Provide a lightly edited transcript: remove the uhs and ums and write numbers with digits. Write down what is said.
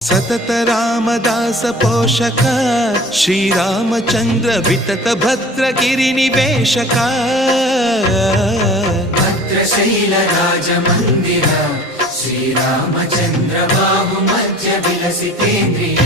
सतत रामदास पोषक श्रीरामचंद्र वितत भद्रगिरि निवेशक भद्रशैल राजमंदिर श्रीरामचंद्र बाहु मध्य विलसितेन्द्रिय